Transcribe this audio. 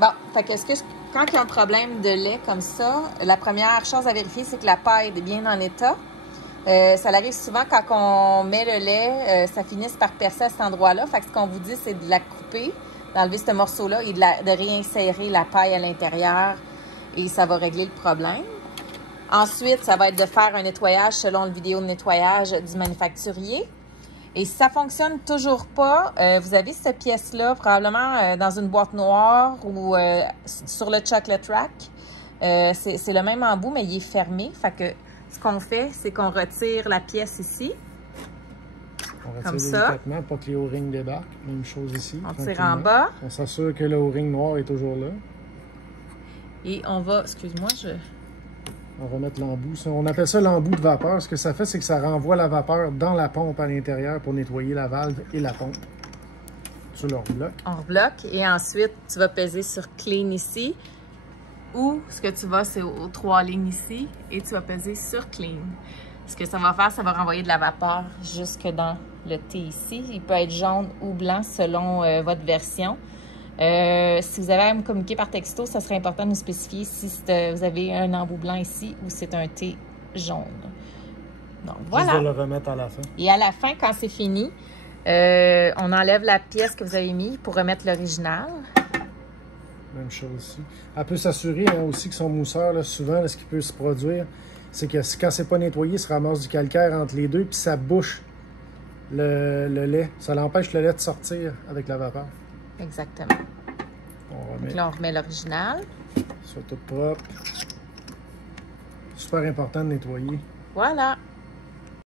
Bon, fait que, quand il y a un problème de lait comme ça, la première chose à vérifier, c'est que la paille est bien en état. Ça arrive souvent quand on met le lait, ça finisse par percer à cet endroit-là. Fait que ce qu'on vous dit, c'est de la couper, d'enlever ce morceau-là et de réinsérer la paille à l'intérieur et ça va régler le problème. Ensuite, ça va être de faire un nettoyage selon le vidéo de nettoyage du manufacturier. Et si ça ne fonctionne toujours pas, vous avez cette pièce-là probablement dans une boîte noire ou sur le chocolate rack. C'est le même embout, mais il est fermé. Fait que ce qu'on fait, c'est qu'on retire la pièce ici. On retire comme ça. délicatement, pas que les O-rings débarquent. Même chose ici. On tire en bas. On s'assure que le O-ring noir est toujours là. Et on va, excuse-moi, On va mettre l'embout. On appelle ça l'embout de vapeur. Ce que ça fait, c'est que ça renvoie la vapeur dans la pompe à l'intérieur pour nettoyer la valve et la pompe. Tu le rebloques. On rebloque et ensuite, tu vas peser sur Clean ici. Ou ce que tu vas, c'est aux 3 lignes ici et tu vas peser sur Clean. Ce que ça va faire, ça va renvoyer de la vapeur jusque dans le thé ici. Il peut être jaune ou blanc selon votre version. Si vous avez à me communiquer par texto, ça serait important de nous spécifier si vous avez un embout blanc ici ou c'est un thé jaune. Donc voilà. Je vais le remettre à la fin. Et à la fin, quand c'est fini, on enlève la pièce que vous avez mise pour remettre l'original. Même chose ici. Elle peut s'assurer aussi que son mousseur, là, souvent, là, ce qui peut se produire, c'est que quand c'est pas nettoyé, il se ramasse du calcaire entre les deux, puis ça bouche le lait. Ça l'empêche le lait de sortir avec la vapeur. Exactement. On remet. Donc là, on remet l'original. Soit tout propre. Super important de nettoyer. Voilà.